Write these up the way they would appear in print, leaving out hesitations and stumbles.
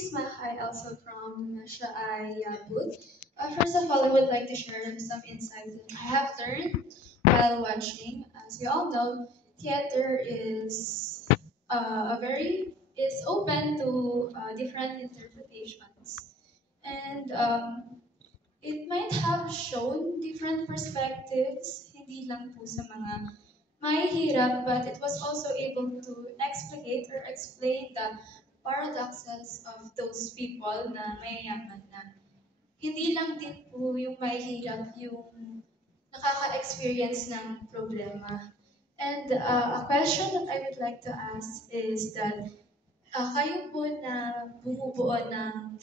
Hi, also from Nasha Booth. First of all, I would like to share some insights that I have learned while watching. As we all know, theater is open to different interpretations, and it might have shown different perspectives, hindi lang po sa mga mahihirap, but it was also able to explicate or explain the paradoxes of those people na mayayaman na hindi lang din po yung mahihirap yung nakaka-experience ng problema. And a question that I would like to ask is that kayo po na bumubuo ng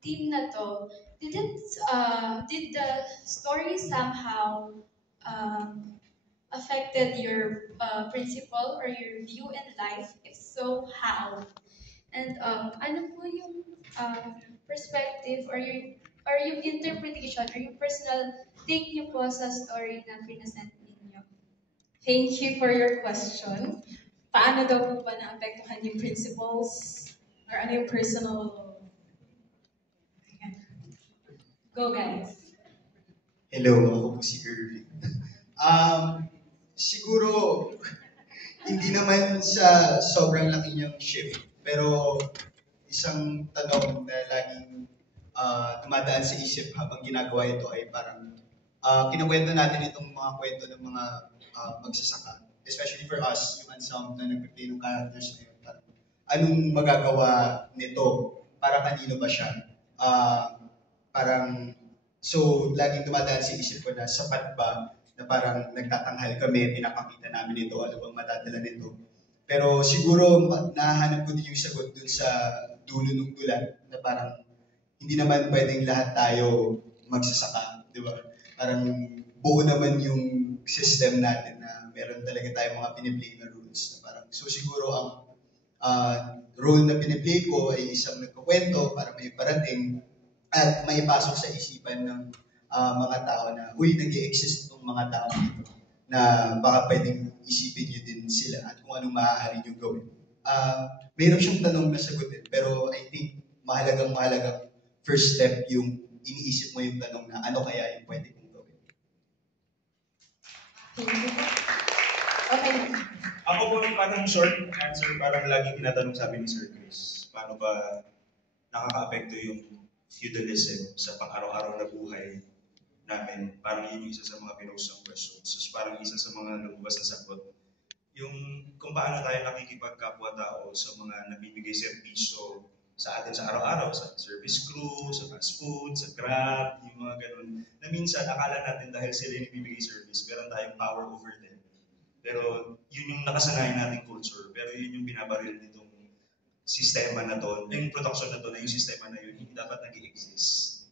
team na to, did the story somehow um, affected your principle or your view in life? If so, how? And ano po yung perspective or yung interpretation or yung personal take niyo po sa story na present ninyo? Thank you for your question. Paano daw po ba naapektuhan yung principles? Or ano yung personal... Go guys. Hello, ako po si Irving. Siguro, hindi naman sa sobrang laki niyang shift, pero isang tanong na laging dumadaan sa isip habang ginagawa ito ay parang kinukwento natin itong mga kwento ng mga magsasaka. Especially for us, yung ensemble na nag-play ng characters na yun. Anong magagawa nito? Para kanino ba siya? So laging dumadaan sa isip ko na sapat ba na parang nagtatanghal kami, pinapakita namin ito, ano bang matadala nito. Pero siguro nahanap ko din yung sagot dun sa dulo ng tulan na parang hindi naman pwedeng lahat tayo magsasaka, di ba? Parang buo naman yung system natin na meron talaga tayong mga piniplay na rules. Na parang, so siguro ang role na piniplay ko ay isang nagkukwento para may parating at may pasok sa isipan ng mga tao na, uy, nag-i-exist itong mga tao dito na baka pwedeng isipin nyo din sila at kung anong maaari nyo gawin. Mayroon siyang tanong na sagutin, pero I think mahalagang first step yung iniisip mo yung tanong na ano kaya yung pwede kong gawin. Okay. Ako po parang short answer, parang lagi tinatanong sa amin ni Sir Chris, paano ba nakaka-apekto yung feudalism sa pang-araw-araw na buhay namin. Parang yun yung isa sa mga pinost ng questions. So parang isa sa mga lumabas na sagot. Yung kung paano tayo nakikipagkapwa-tao sa mga nabibigay serbisyo sa atin sa araw-araw, sa service crew, sa fast food, sa Grab, yung mga ganun. Na minsan, akala natin dahil sila yung bibigay service, meron tayong power over them. Pero yun yung nakasanayan nating culture. Pero yun yung binabaril nitong sistema na to, yung production na to, na yung sistema na yun, hindi dapat nag-i-exist.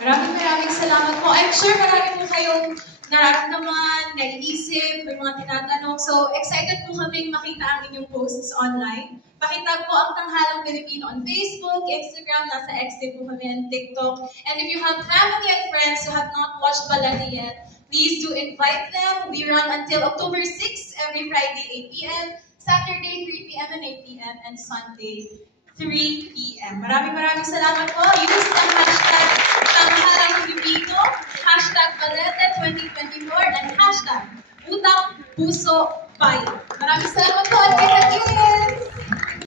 Maraming salamat po. I'm sure marami po kayong nararamdaman, nag-iisip, may mga tinatanong. So, excited po kaming makita ang inyong posts online. Pakitag po ang Tanghalang Pilipino on Facebook, Instagram, nasa X din po kami and TikTok. And if you have family and friends who have not watched Balete yet, please do invite them. We run until October 6, every Friday 8 p.m., Saturday 3 p.m. and 8 p.m. and Sunday 3 p.m. Maraming salamat po. Use the hashtag Tanghalang Pilipino, hashtag Balete 2024, and hashtag Utang Puso Bayan. Maraming salamat po. Again.